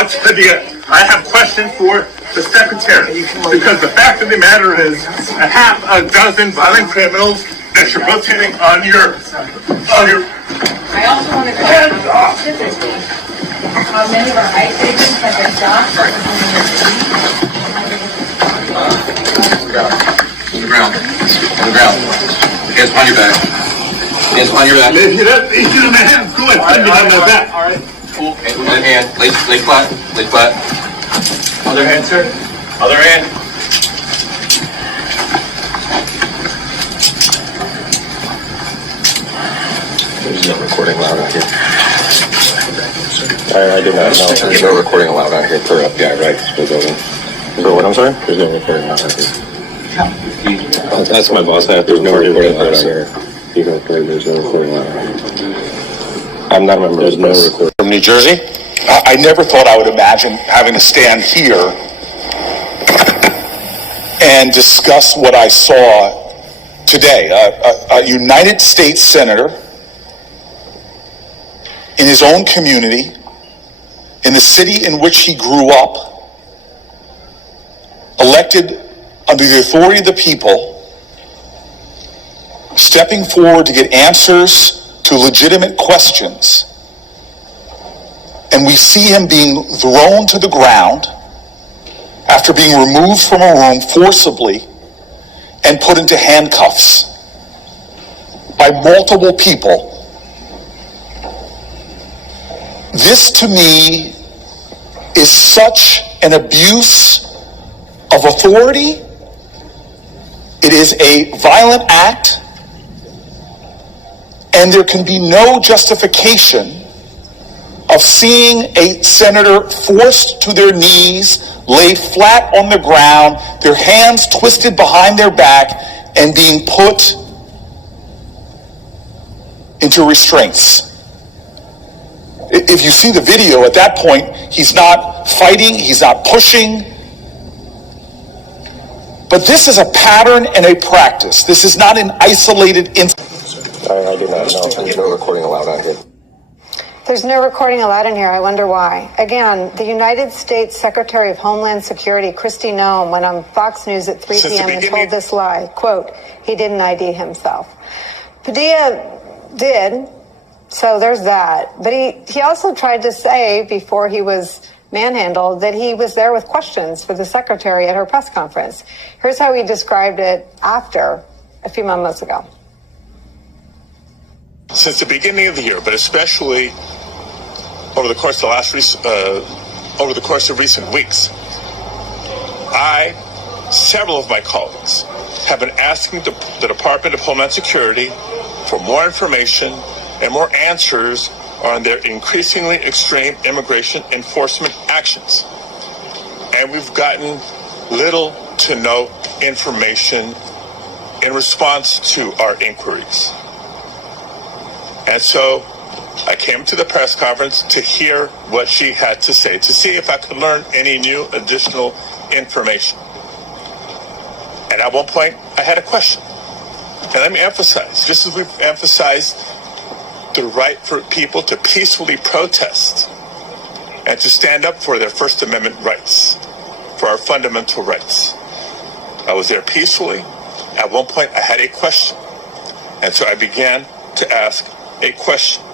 now it's Padilla. I have questions for the secretary, because the fact of the matter is, a half a dozen violent criminals that you're rotating on your. I also want to know specifically how many of our ICE agents have been shot. On the ground. On the ground. Hands behind your back. Hands behind your back. He's in my hands. Go ahead. Put me on my back. All right. Cool. One hand. Lay flat. Lay flat. Other hand, sir. Other hand. There's no recording allowed out here. I do not know. There's no recording allowed out here for FBI, right? For what, I'm sorry? There's no recording allowed out here. That's my boss. There's no recording allowed out here. There's no recording allowed out here. I'm not a member. There's no recording. From New Jersey? I never thought I would imagine having to stand here and discuss what I saw today. A United States Senator in his own community, in the city in which he grew up, elected under the authority of the people, stepping forward to get answers to legitimate questions. And we see him being thrown to the ground after being removed from a room forcibly and put into handcuffs by multiple people. This, to me, is such an abuse of authority. It is a violent act, and there can be no justification of seeing a senator forced to their knees, laid flat on the ground, their hands twisted behind their back, and being put into restraints. If you see the video, at that point, he's not fighting, he's not pushing. But this is a pattern and a practice. This is not an isolated incident. I do not know. There's no recording allowed out here. There's no recording allowed in here. I wonder why. Again, the United States Secretary of Homeland Security, Kristi Noem, went on Fox News at 3 p.m. and told this lie. Quote, he didn't ID himself. Padilla did, so there's that. But he also tried to say before he was manhandled that he was there with questions for the secretary at her press conference. Here's how he described it after, a few moments ago. Since the beginning of the year, but especially over the course of recent weeks, several of my colleagues have been asking the Department of Homeland Security for more information and more answers on their increasingly extreme immigration enforcement actions. And we've gotten little to no information in response to our inquiries. And so I came to the press conference to hear what she had to say, to see if I could learn any new additional information. And at one point, I had a question. And let me emphasize, just as we've emphasized the right for people to peacefully protest and to stand up for their First Amendment rights, for our fundamental rights. I was there peacefully. At one point, I had a question. And so I began to ask a question.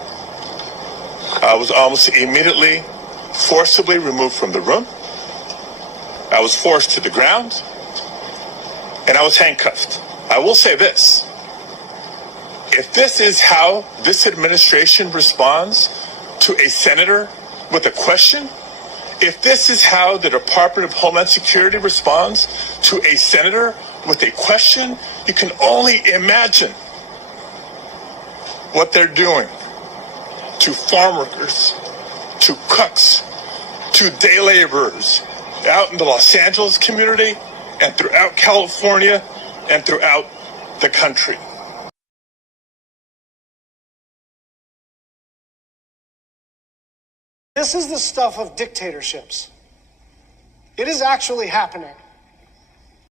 I was almost immediately forcibly removed from the room. I was forced to the ground, and I was handcuffed. I will say this. If this is how this administration responds to a senator with a question, if this is how the Department of Homeland Security responds to a senator with a question, you can only imagine what they're doing to farm workers, to cooks, to day laborers out in the Los Angeles community and throughout California and throughout the country. This is the stuff of dictatorships. It is actually happening.